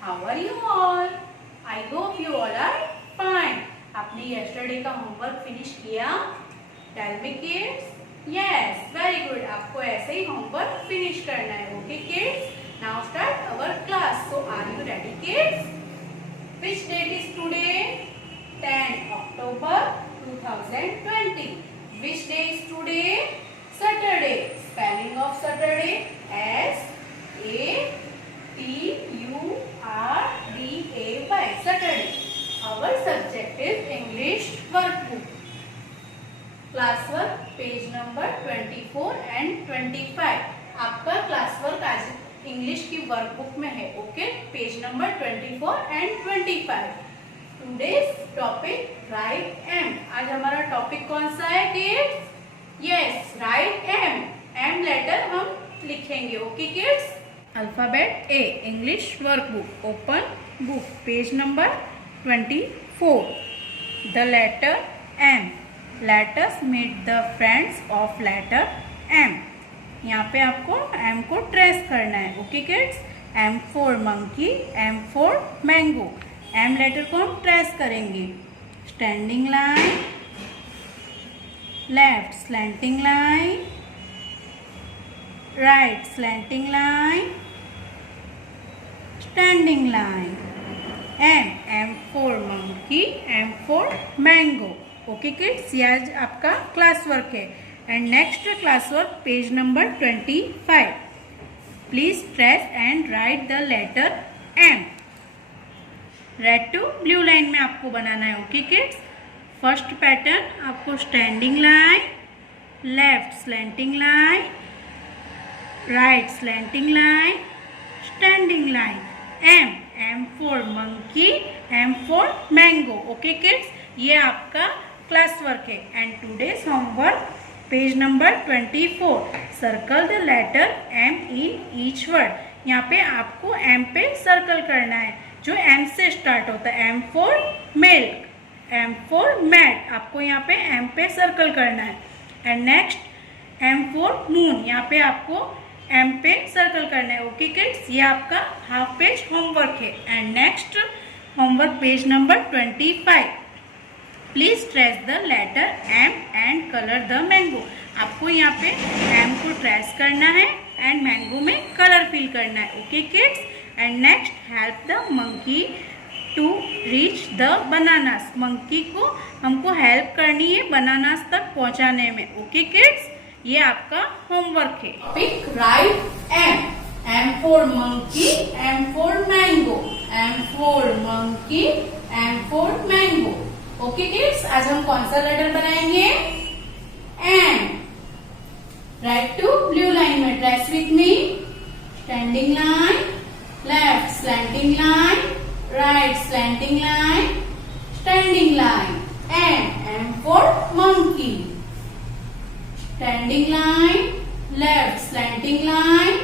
How are you all? I hope you all are fine. आपने yesterday का homework finish किया? Tell me kids. Yes, very good. आपको ऐसे ही homework finish करना है. Okay kids? Now start our class. So are you ready kids? Which date is today? 10 October 2020. Which day is today? Saturday. Spelling of Saturday S A T U R D A Y. Saturday. Our subject is English workbook. Class work page number 24 and 25. आपका class work आज English की workbook में है. Okay, page number 24 and 25. Today's topic write M. आज हमारा topic कौन सा है kids? Yes, write M. M letter हम लिखेंगे. Okay kids. Alphabet A. English workbook. Open book. Page number 24. The letter M. Let us meet the friends of letter M. यहाँ पे आपको M को ट्रेस करना है. Okay kids. M for monkey, M for mango. M letter को हम trace करेंगे. Standing line, left slanting line, right slanting line, standing line. M for monkey, M for mango. Okay kids, ये आज आपका क्लास वर्क है. And next class work page number 25. Please trace and write the letter M. Red to blue line में आपको बनाना है. Okay kids. First pattern आपको standing line, left slanting line, right slanting line, standing line. M for monkey, M for mango. Okay kids, ये आपका class work है. And today's homework page number 24. Circle the letter M in each word. यहाँ पे आपको एम पे circle करना है जो एम से स्टार्ट होता है. M for milk, M for mat. आपको यहाँ पे एम पे सर्कल करना है. And next M for moon. यहाँ पे आपको एम पे सर्कल करना है. ओके किड्स, ये आपका हाफ पेज होमवर्क है. And next homework page number 25. Please trace the letter M and colour the mango. आपको यहाँ पे एम को ट्रेस करना है एंड मैंगो में कलर फिल करना है. Okay kids. And next help the monkey to reach the bananas. Monkey को हमको हेल्प करनी है बनानास तक पहुंचाने में. ओके किड्स, ये आपका होमवर्क है. Pick right M. M for monkey, M for mango, M for monkey, M for mango. Okay kids, आज हम कौन सा लेटर बनाएंगे? M. Write to blue line में trace with me. Standing line, left slanting line, right slanting line, standing line. M for monkey. Standing line, left slanting line,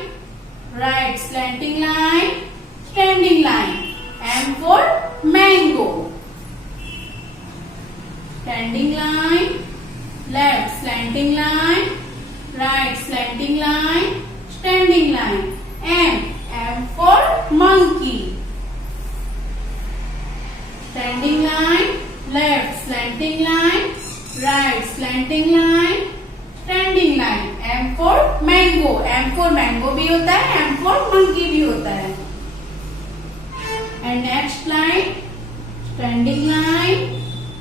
right slanting line, standing line. M for mango. Standing line, left slanting line, right slanting line, standing line. M for monkey. Standing line, left slanting line, right slanting line, standing line. M for mango. M for mango भी होता है, M for monkey भी होता है. And next line, standing line,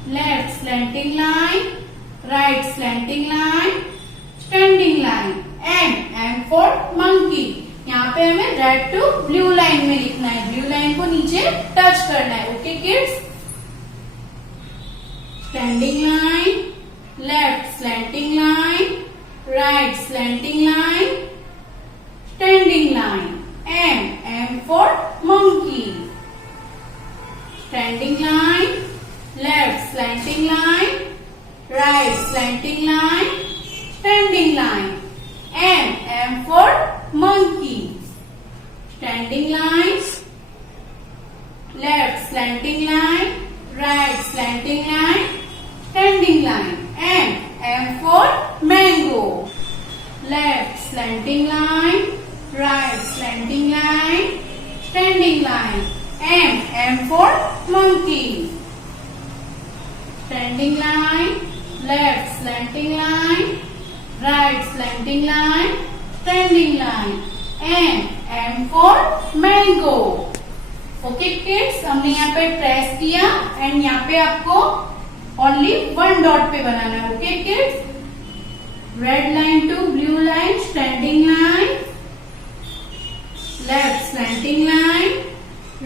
left slanting line, right slanting line, standing line. M for monkey. यहाँ पे हमें red to blue line में लिखना है. ब्लू लाइन को नीचे टच करना है. Okay kids. Standing line, left slanting line, right slanting line, standing line. M for monkey. Standing line, left slanting line, right slanting line, standing line. M for monkey. Standing line, left slanting line, right slanting line, standing line. M for mango. Left slanting line, right slanting line, standing line. M for monkey. Standing line, left slanting line, right slanting line, standing line. M for mango. Okay kids, हमने यहाँ पे ट्रेस किया एंड यहाँ पे आपको only one dot पे बनाना है. Okay kids, red line to blue line, standing line, left slanting line,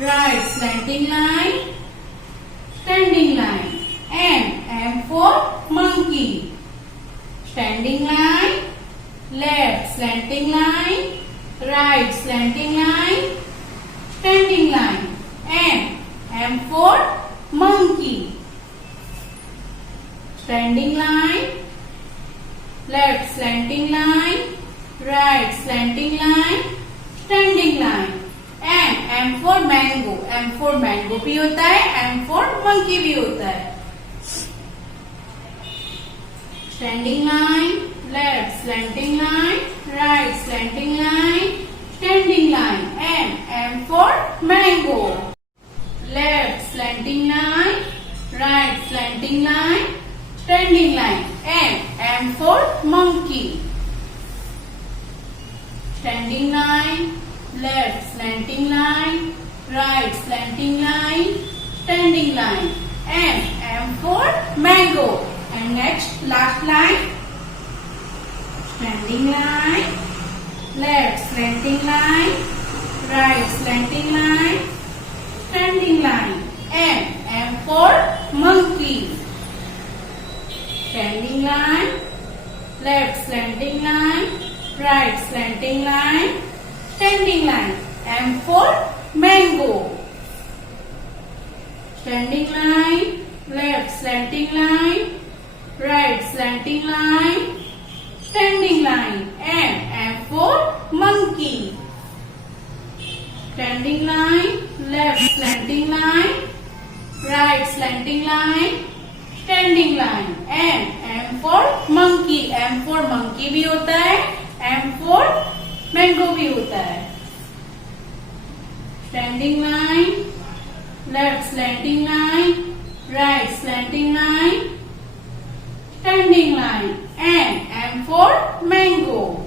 right slanting line, standing line. M for monkey. Standing line, left slanting line, right slanting line, standing line. M for monkey. Standing line, left slanting line, right slanting line, standing line. M for mango. M for mango भी होता है, M for monkey भी होता है. Standing line, left slanting line, right slanting line, standing line. M for mango. Left slanting line, right slanting line, standing line. M for monkey. Standing line, left slanting line, right slanting line, standing line. M for mango. And next, last line, standing line, left slanting line, right slanting line, standing line. M for monkey. Standing line, left slanting line, right slanting line, standing line. M for mango. Standing line, left slanting line, right slanting line, standing line. M for monkey. Standing line, left slanting line, right slanting line, standing line. M for monkey. M for monkey भी होता है, M for mango भी होता है. Standing line, left slanting line, right slanting line, standing line. M for mango.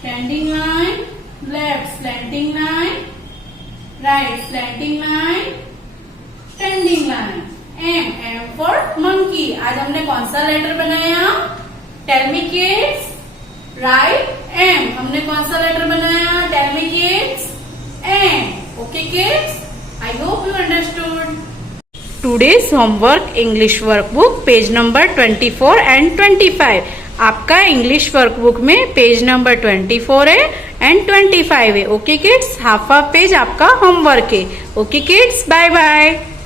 Standing line, left slanting line, right slanting line, standing line. M for monkey. आज हमने कौन सा लेटर बनाया? Tell me kids. Right? M. हमने कौन सा लेटर बनाया? Tell me kids. M. Okay kids? I hope you understood. Today's homework English workbook page number 24 and 25. आपका इंग्लिश वर्कबुक में पेज नंबर 24 है एंड 25 है. ओके किड्स, हाफ पेज आपका homework है. Okay kids, bye bye.